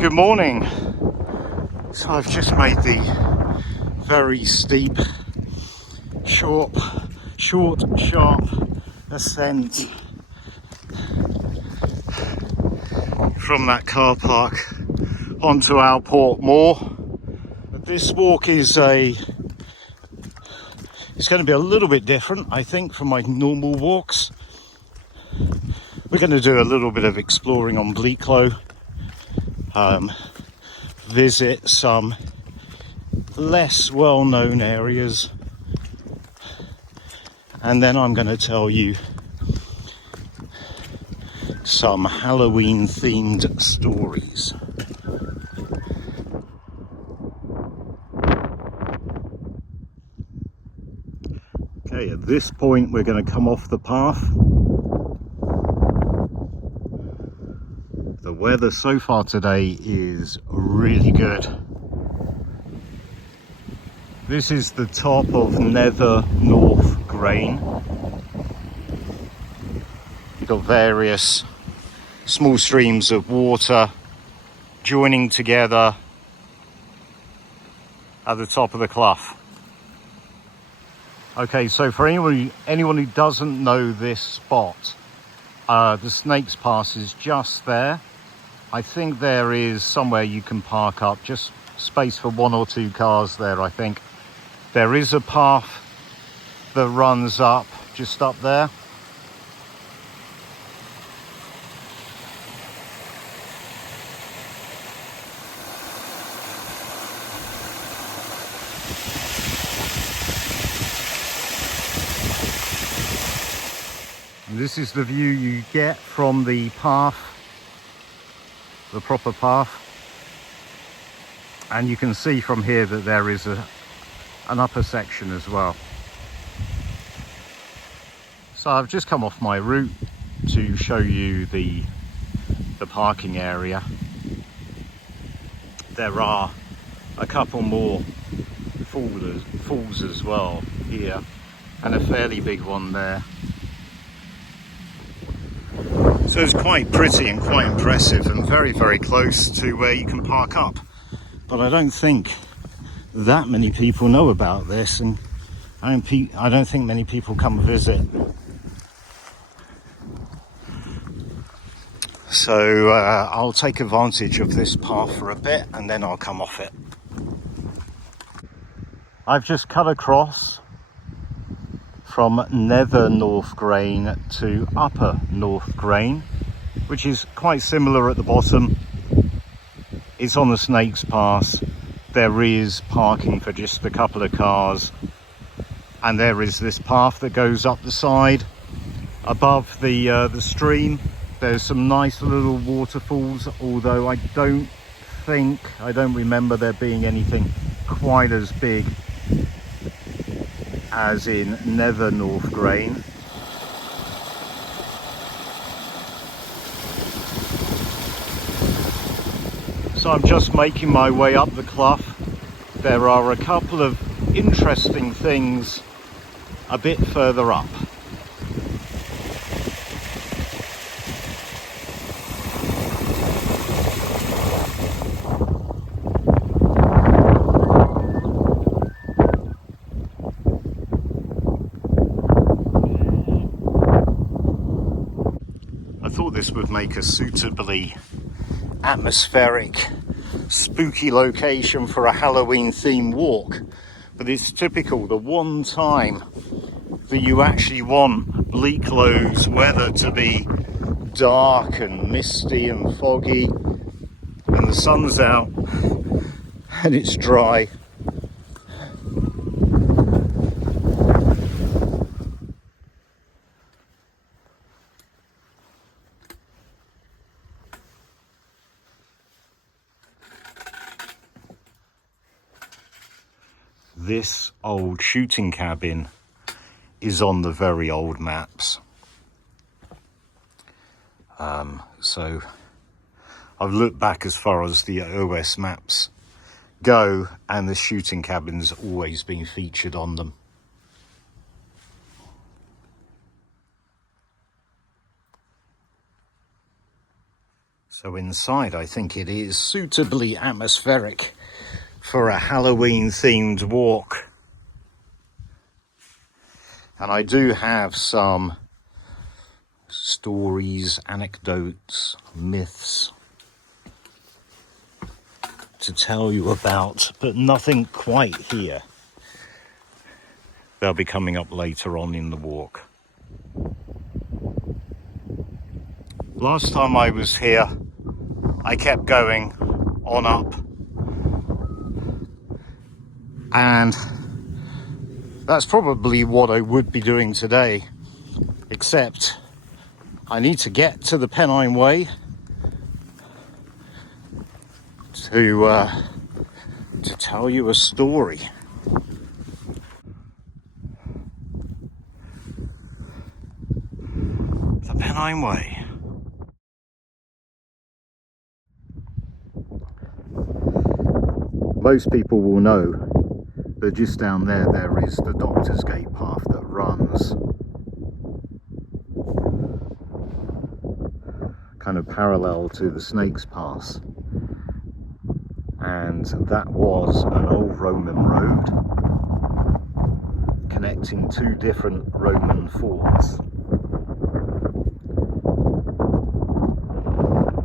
Good morning. So I've just made the very steep, short, sharp ascent from that car park onto Alport Moor. But this walk is it's going to be a little bit different, I think, from my normal walks. We're going to do a little bit of exploring on Bleaklow, visit some less well-known areas, and then I'm going to tell you some Halloween themed stories. Okay, at this point we're going to come off the path. The weather so far today is really good. This is the top of Nether North Grain. You've got various small streams of water joining together at the top of the clough. Okay, so for anyone who doesn't know this spot, the Snake's Pass is just there. I think there is somewhere you can park up, just space for 1 or 2 cars there, I think. There is a path that runs up, just up there. And this is the view you get from the path, the proper path. And you can see from here that there is an upper section as well. So I've just come off my route to show you the parking area. There are a couple more falls as well here, and a fairly big one there. So it's quite pretty and quite impressive, and very, very close to where you can park up. But I don't think that many people know about this, and I don't think many people come visit. So I'll take advantage of this path for a bit and then I'll come off it. I've just cut across from Nether North Grain to Upper North Grain, which is quite similar at the bottom. It's on the Snake's Pass. There is parking for just a couple of cars, and there is this path that goes up the side above the stream. There's some nice little waterfalls, although I don't remember there being anything quite as big as in Nether North Grain. So I'm just making my way up the clough. There are a couple of interesting things a bit further up. I thought this would make a suitably atmospheric, spooky location for a Halloween themed walk, but it's typical. The one time that you actually want Bleaklow's weather to be dark and misty and foggy, and the sun's out and it's dry. This old shooting cabin is on the very old maps. So I've looked back as far as the OS maps go, and the shooting cabin's always been featured on them. So inside, I think it is suitably atmospheric for a Halloween themed walk. And I do have some stories, anecdotes, myths to tell you about, but nothing quite here. They'll be coming up later on in the walk. Last time I was here, I kept going on up, and that's probably what I would be doing today, except I need to get to the Pennine Way to tell you a story. The Pennine Way. Most people will know that just down there is the Doctor's Gate path that runs kind of parallel to the Snake's Pass, and that was an old Roman road connecting two different Roman forts,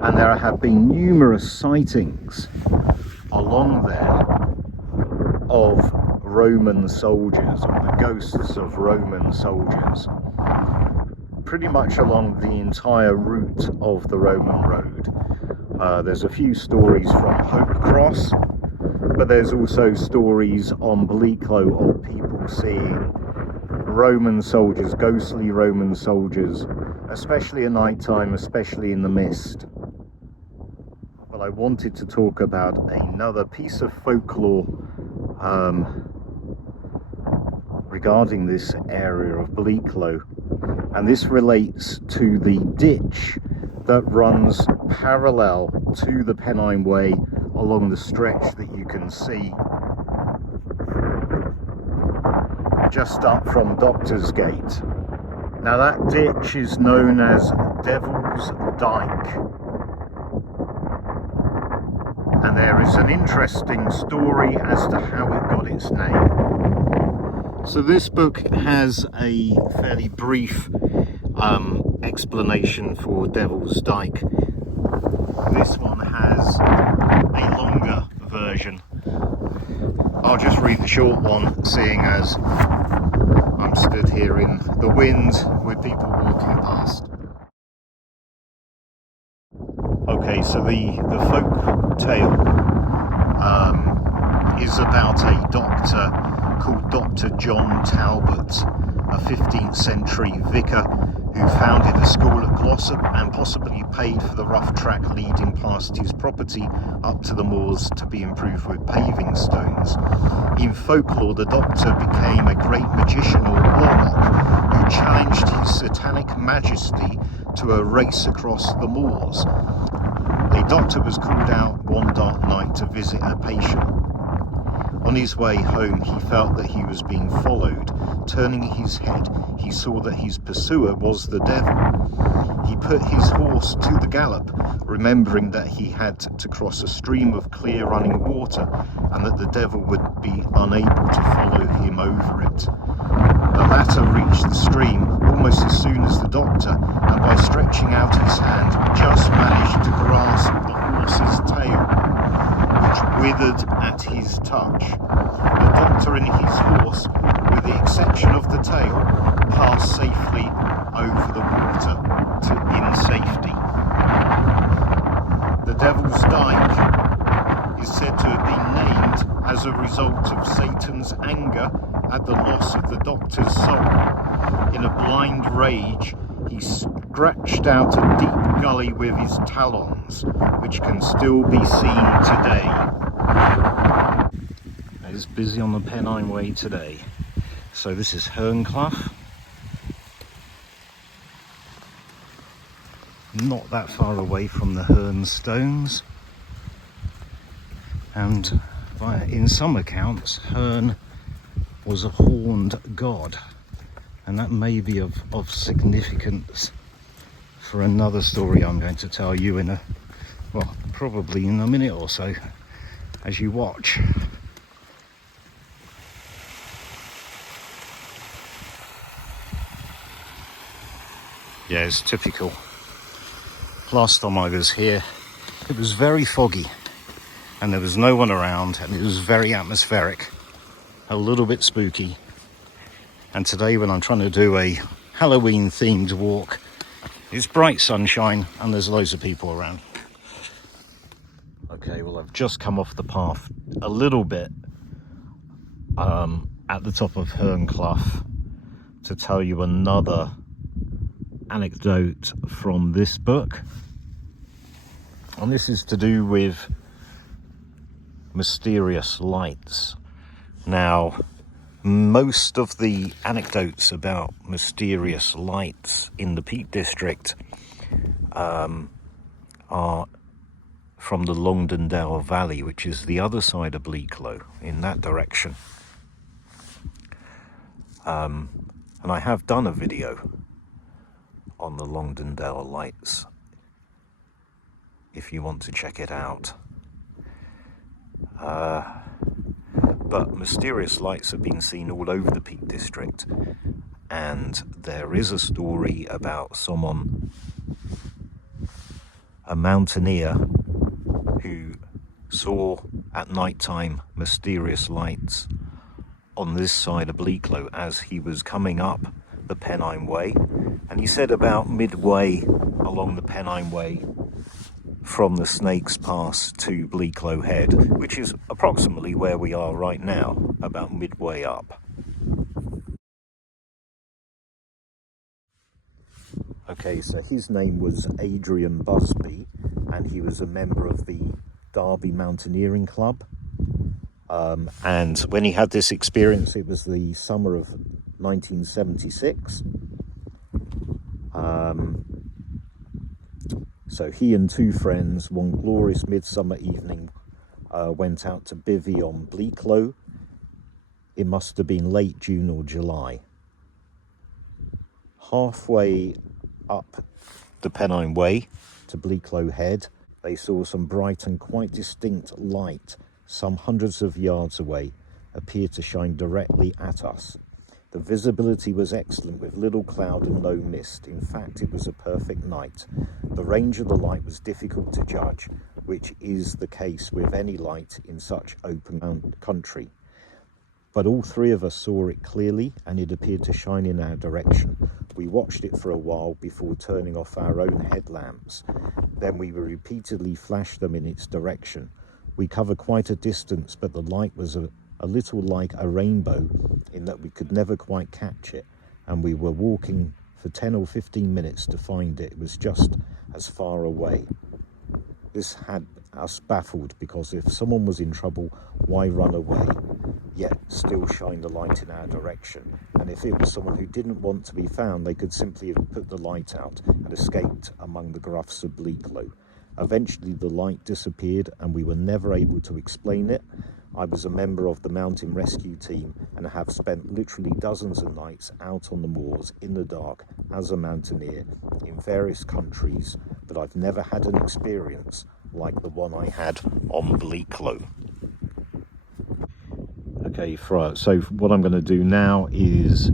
and there have been numerous sightings along there of Roman soldiers, or the ghosts of Roman soldiers, pretty much along the entire route of the Roman road. There's a few stories from Hope Cross, but there's also stories on Bleaklow of people seeing Roman soldiers, ghostly Roman soldiers, especially at night time, especially in the mist. Well, I wanted to talk about another piece of folklore regarding this area of Bleaklow, and this relates to the ditch that runs parallel to the Pennine Way along the stretch that you can see just up from Doctor's Gate. Now that ditch is known as Devil's Dyke, and there is an interesting story as to how it got its name. So this book has a fairly brief explanation for Devil's Dyke. This one has a longer version. I'll just read the short one, seeing as I'm stood here in the wind with people walking past. Okay, so the folk tale is about a doctor called Dr. John Talbot, a 15th century vicar who founded a school at Glossop and possibly paid for the rough track leading past his property up to the moors to be improved with paving stones. In folklore, the doctor became a great magician or warlock who challenged his satanic majesty to a race across the moors. A doctor was called out one dark night to visit a patient. On his way home, he felt that he was being followed. Turning his head, he saw that his pursuer was the devil. He put his horse to the gallop, remembering that he had to cross a stream of clear running water and that the devil would be unable to follow him over it. The latter reached the stream almost as soon as the doctor, and by stretching out his hand, just managed to grasp the horse's tail, which withered at his touch. The doctor and his horse, with the exception of the tail, passed safely over the water in safety. The Devil's Dyke is said to have been named as a result of Satan's anger at the loss of the doctor's soul. In a blind rage, he scratched out a deep gully with his talons, which can still be seen today. It's busy on the Pennine Way today. So this is Hernclough. Not that far away from the Herne Stones. And in some accounts, Herne was a horned god, and that may be of significance for another story I'm going to tell you in a Well, probably in a minute or so as you watch. Yeah, it's typical. Last time I was here, it was very foggy and there was no one around and it was very atmospheric, a little bit spooky. And today when I'm trying to do a Halloween themed walk, it's bright sunshine and there's loads of people around. Okay, well, I've just come off the path a little bit at the top of Hernclough to tell you another anecdote from this book. And this is to do with mysterious lights. Now, most of the anecdotes about mysterious lights in the Peak District are from the Longdendale Valley, which is the other side of Bleaklow, in that direction. And I have done a video on the Longdendale lights, if you want to check it out. But mysterious lights have been seen all over the Peak District, and there is a story about someone, a mountaineer, who saw at night time mysterious lights on this side of Bleaklow as he was coming up the Pennine Way. And he said about midway along the Pennine Way from the Snake's Pass to Bleaklow Head, which is approximately where we are right now, about midway up. Okay, so his name was Adrian Busby, and he was a member of the Derby Mountaineering Club. And when he had this experience, it was the summer of 1976. So he and two friends, one glorious midsummer evening, went out to bivvy on Bleaklow. It must have been late June or July. Halfway up the Pennine Way to Bleaklow Head, they saw some bright and quite distinct light, some hundreds of yards away, appear to shine directly at us. The visibility was excellent, with little cloud and no mist. In fact, it was a perfect night. The range of the light was difficult to judge, which is the case with any light in such open country. But all three of us saw it clearly, and it appeared to shine in our direction. We watched it for a while before turning off our own headlamps. Then we repeatedly flashed them in its direction. We covered quite a distance, but the light was a little like a rainbow in that we could never quite catch it, and we were walking for 10 or 15 minutes to find it. It was just as far away. This had us baffled, because if someone was in trouble, why run away, yet still shine the light in our direction? And if it was someone who didn't want to be found, they could simply have put the light out and escaped among the gruffs of Bleaklow. Eventually the light disappeared and we were never able to explain it. I was a member of the mountain rescue team and have spent literally dozens of nights out on the moors in the dark as a mountaineer in various countries, but I've never had an experience like the one I had on Bleaklow. Okay, so what I'm going to do now is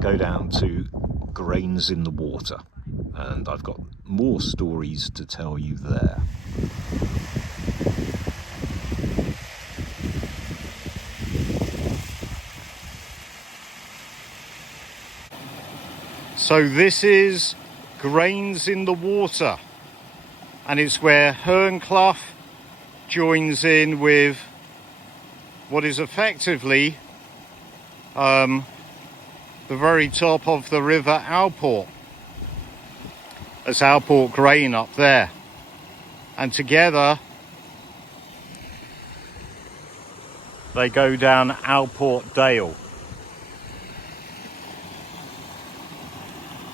go down to Grains in the Water, and I've got more stories to tell you there. So this is Grains in the Water, and it's where Hernclough joins in with what is effectively the very top of the River Alport. There's Alport Grain up there, and together they go down Alport Dale.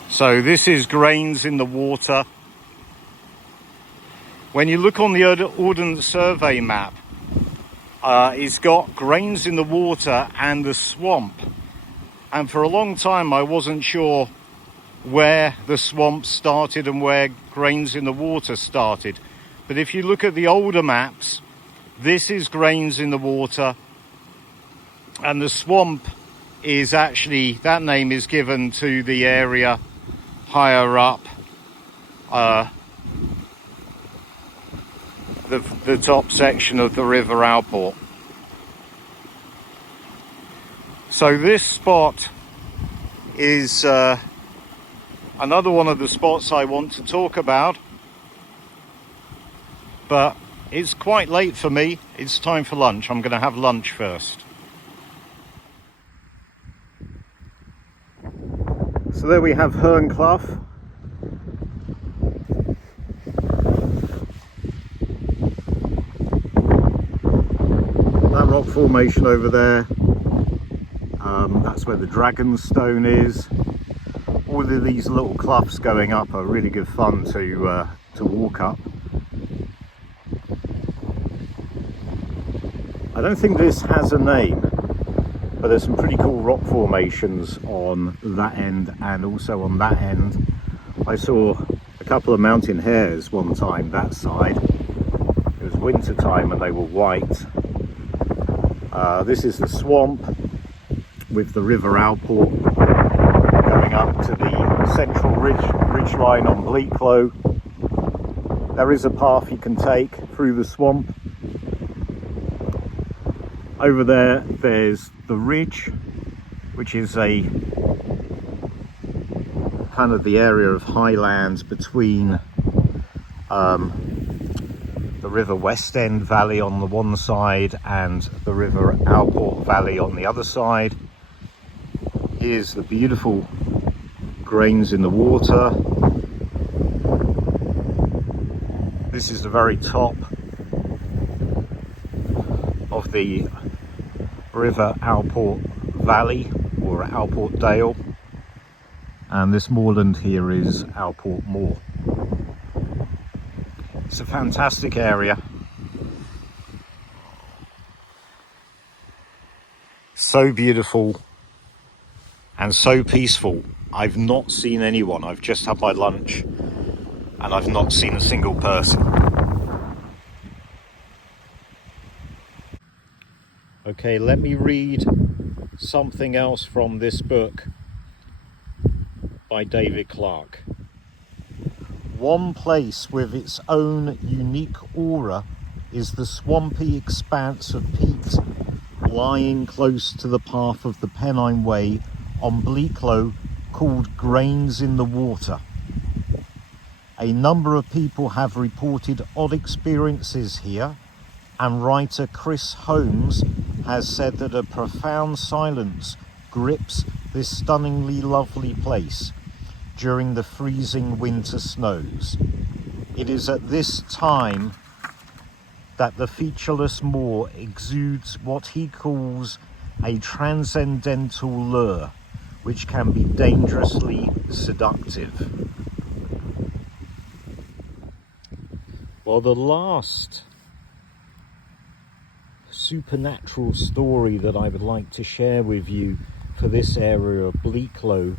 So this is Grains in the Water. When you look on the Ordnance Survey map, it's got Grains in the Water and the swamp. And for a long time I wasn't sure where the swamp started and where Grains in the Water started. But if you look at the older maps, this is Grains in the Water, and the swamp is actually, that name is given to the area higher up the top section of the River Alport. So this spot is another one of the spots I want to talk about, but it's quite late for me. It's time for lunch. I'm going to have lunch first. So there we have Hernclough. That rock formation over there, that's where the Dragon's Stone is. All of these little cloughs going up are really good fun to walk up. I don't think this has a name, but there's some pretty cool rock formations on that end and also on that end. I saw a couple of mountain hares one time that side. It was winter time and they were white. This is the swamp with the River Alport going up to the central ridge line on Bleaklow. There is a path you can take through the swamp. Over there, there's the ridge, which is a kind of the area of highlands between the River West End Valley on the one side and the River Alport Valley on the other side. Here's the beautiful Grains in the Water. This is the very top of the River Alport Valley, or Alport Dale, and this moorland here is Alport Moor. It's a fantastic area. So beautiful and so peaceful. I've not seen anyone. I've just had my lunch and I've not seen a single person. Okay, let me read something else from this book by David Clarke. One place with its own unique aura is the swampy expanse of peat lying close to the path of the Pennine Way on Bleaklow, called Grains in the Water. A number of people have reported odd experiences here, and writer Chris Holmes has said that a profound silence grips this stunningly lovely place during the freezing winter snows. It is at this time that the featureless moor exudes what he calls a transcendental lure, which can be dangerously seductive. Well, the last supernatural story that I would like to share with you for this area of Bleaklow,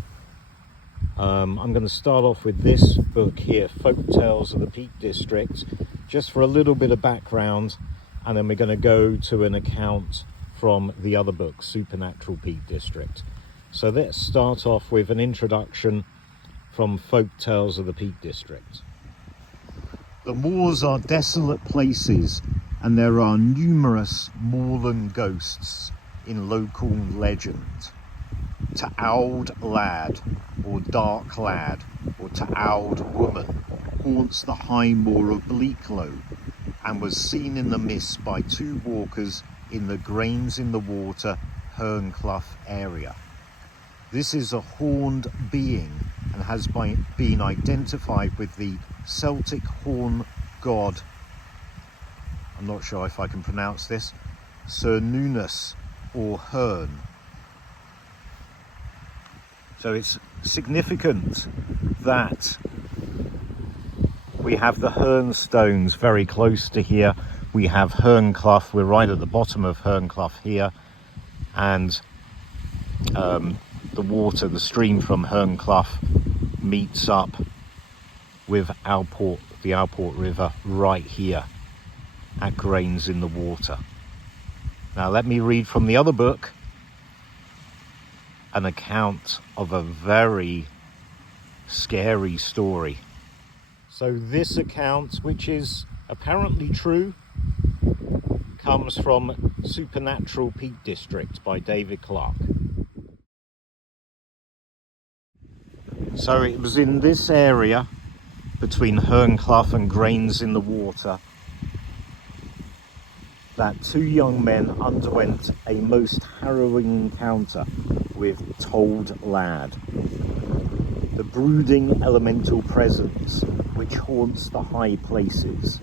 I'm going to start off with this book here, Folk Tales of the Peak District, just for a little bit of background, and then we're going to go to an account from the other book, Supernatural Peak District. So let's start off with an introduction from Folk Tales of the Peak District. The moors are desolate places, and there are numerous moorland ghosts in local legend. Ta'aud Lad, or Dark Lad, or Ta'aud Woman haunts the high moor of Bleaklow and was seen in the mist by two walkers in the Grains in the Water, Hernclough area. This is a horned being and has been identified with the Celtic horn god, I'm not sure if I can pronounce this, Cernunnos or Hern. So it's significant that we have the Hern stones very close to here. We have Hernclough, we're right at the bottom of Hernclough here, and the water, the stream from Hernclough meets up with the Alport River right here at Grains in the Water. Now let me read from the other book an account of a very scary story. So this account, which is apparently true, comes from Supernatural Peak District by David Clark. So it was in this area between Hernclough and Grains in the Water that two young men underwent a most harrowing encounter with Told Lad, the brooding elemental presence which haunts the high places.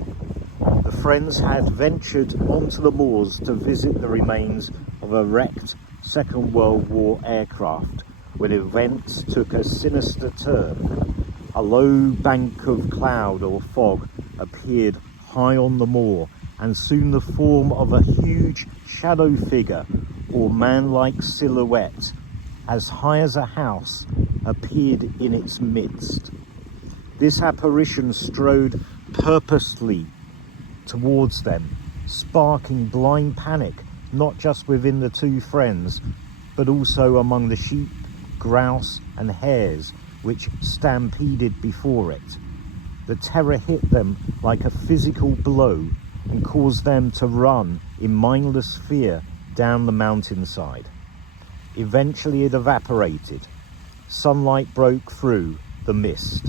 The friends had ventured onto the moors to visit the remains of a wrecked Second World War aircraft when events took a sinister turn. A low bank of cloud or fog appeared high on the moor, and soon the form of a huge shadow figure or man-like silhouette as high as a house appeared in its midst. This apparition strode purposely towards them, sparking blind panic not just within the two friends but also among the sheep, grouse and hares which stampeded before it. The terror hit them like a physical blow and caused them to run in mindless fear down the mountainside. Eventually it evaporated. Sunlight broke through the mist,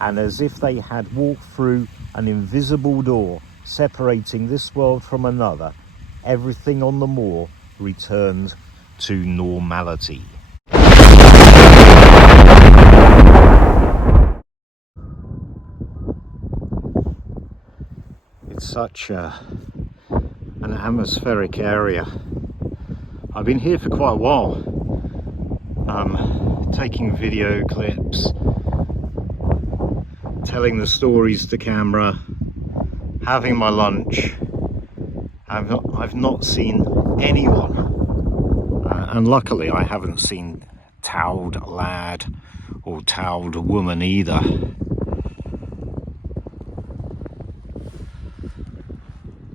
and as if they had walked through an invisible door separating this world from another, everything on the moor returned to normality. It's such an atmospheric area. I've been here for quite a while, taking video clips, telling the stories to camera, having my lunch. I've not seen anyone, and luckily I haven't seen Towed Lad or Towed Woman either.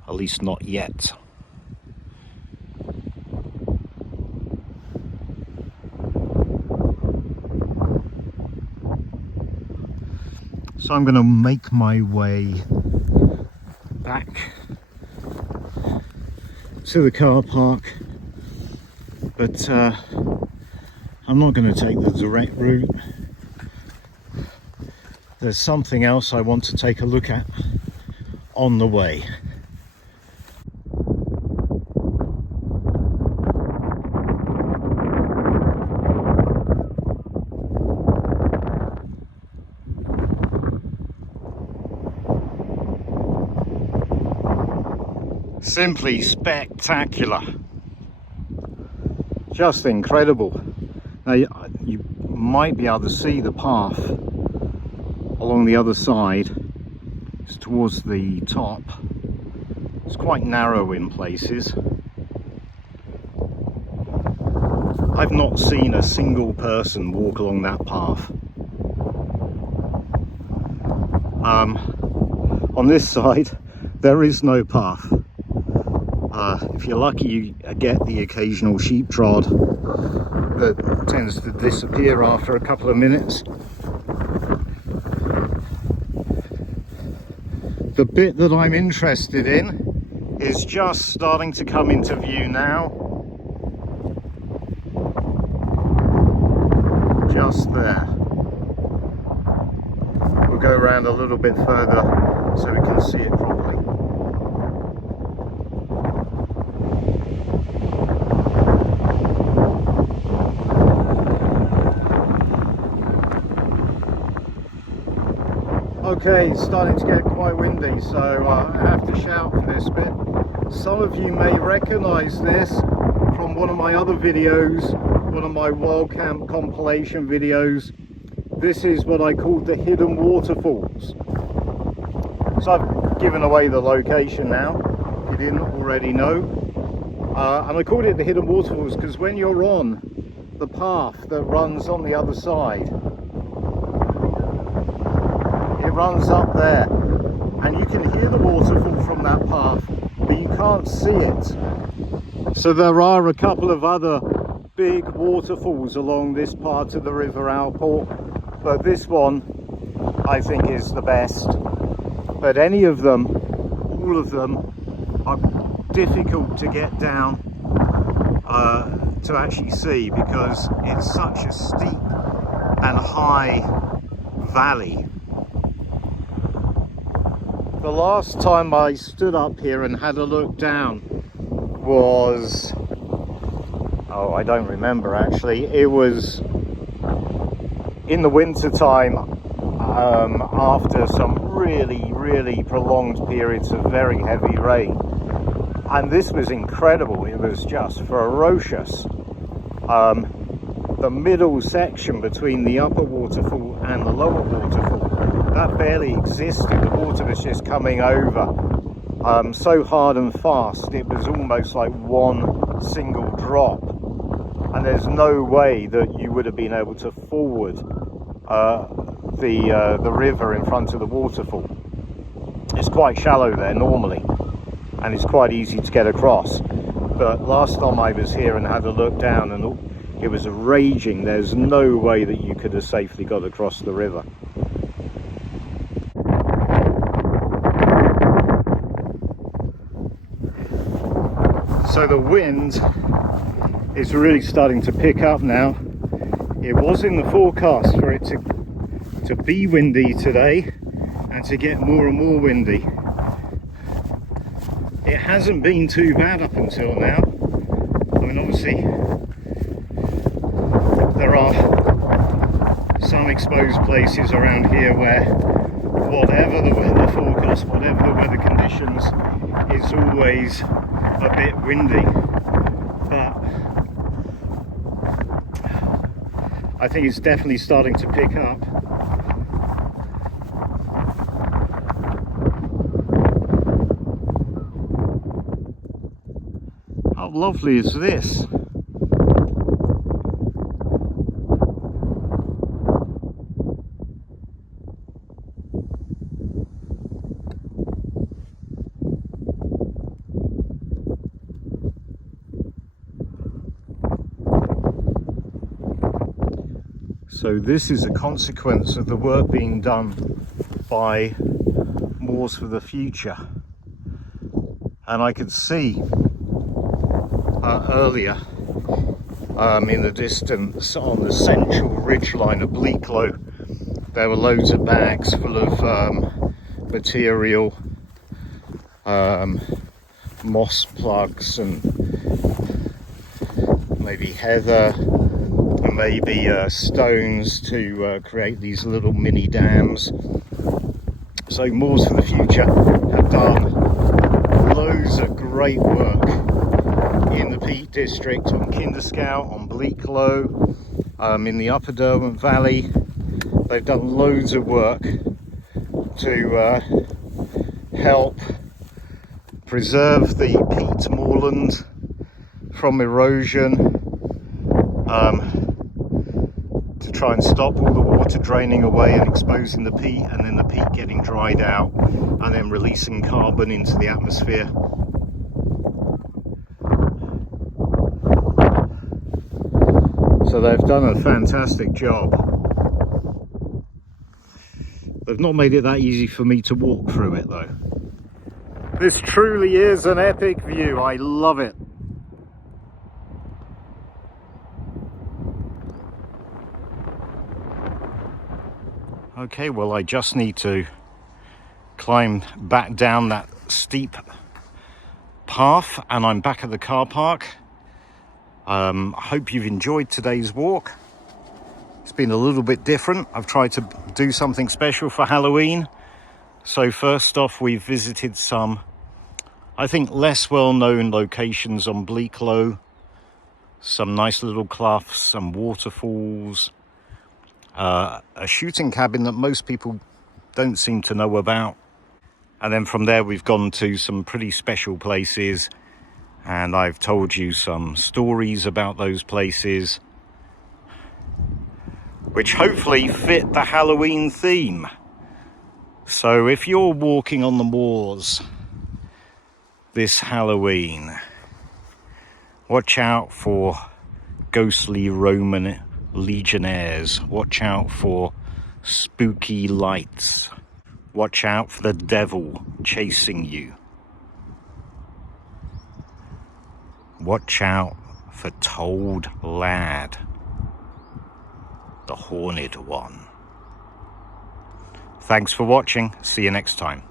At least not yet. So I'm going to make my way back to the car park, but I'm not going to take the direct route. There's something else I want to take a look at on the way. Simply spectacular, just incredible. Now you might be able to see the path along the other side. It's towards the top. It's quite narrow in places. I've not seen a single person walk along that path. On this side there is no path. If you're lucky, you get the occasional sheep trod that tends to disappear after a couple of minutes. The bit that I'm interested in is just starting to come into view now. Just there. We'll go around a little bit further so we can see it properly. Okay, it's starting to get quite windy, so I have to shout for this bit. Some of you may recognise this from one of my other videos, one of my wild camp compilation videos. This is what I called the hidden waterfalls. So I've given away the location now, if you didn't already know. And I called it the hidden waterfalls because when you're on the path that runs on the other side, runs up there, and you can hear the waterfall from that path, but you can't see it. So there are a couple of other big waterfalls along this part of the River Alport, but this one I think is the best. But any of them, all of them, are difficult to get down to actually see, because it's such a steep and high valley. The last time I stood up here and had a look down was, oh, I don't remember actually. It was in the winter time, after some really prolonged periods of very heavy rain, and this was incredible. It was just ferocious. The middle section between the upper waterfall and the lower waterfall, that barely existed. The water was just coming over so hard and fast, it was almost like one single drop, and there's no way that you would have been able to forward the river in front of the waterfall. It's quite shallow there normally, and it's quite easy to get across. But last time I was here and had a look down, and it was raging. There's no way that you could have safely got across the river. So the wind is really starting to pick up now. It was in the forecast for it to be windy today and to get more and more windy. It hasn't been too bad up until now. I mean, obviously there are some exposed places around here where whatever the weather forecast, whatever the weather conditions, it's always a bit windy. But I think it's definitely starting to pick up. How lovely is this? So this is a consequence of the work being done by Moors for the Future. And I could see earlier in the distance on the central ridgeline of Bleaklow, there were loads of bags full of material, moss plugs and maybe heather, and maybe stones to create these little mini dams. So Moors for the Future have done loads of great work in the Peak District, on Kinderscow, on Bleaklow, in the Upper Derwent Valley. They've done loads of work to help preserve the peat moorland from erosion, to try and stop all the water draining away and exposing the peat, and then the peat getting dried out and then releasing carbon into the atmosphere. So they've done a fantastic job. They've not made it that easy for me to walk through it though. This truly is an epic view. I love it. Okay, well, I just need to climb back down that steep path and I'm back at the car park. I hope you've enjoyed today's walk. It's been a little bit different. I've tried to do something special for Halloween. So first off, we've visited some, I think, less well-known locations on Bleaklow. Some nice little cloughs, some waterfalls, a shooting cabin that most people don't seem to know about. And then from there we've gone to some pretty special places, and I've told you some stories about those places which hopefully fit the Halloween theme. So if you're walking on the moors this Halloween, watch out for ghostly Roman legionnaires. Watch out for spooky lights. Watch out for the devil chasing you. Watch out for Told Lad, the Horned One. Thanks for watching. See you next time.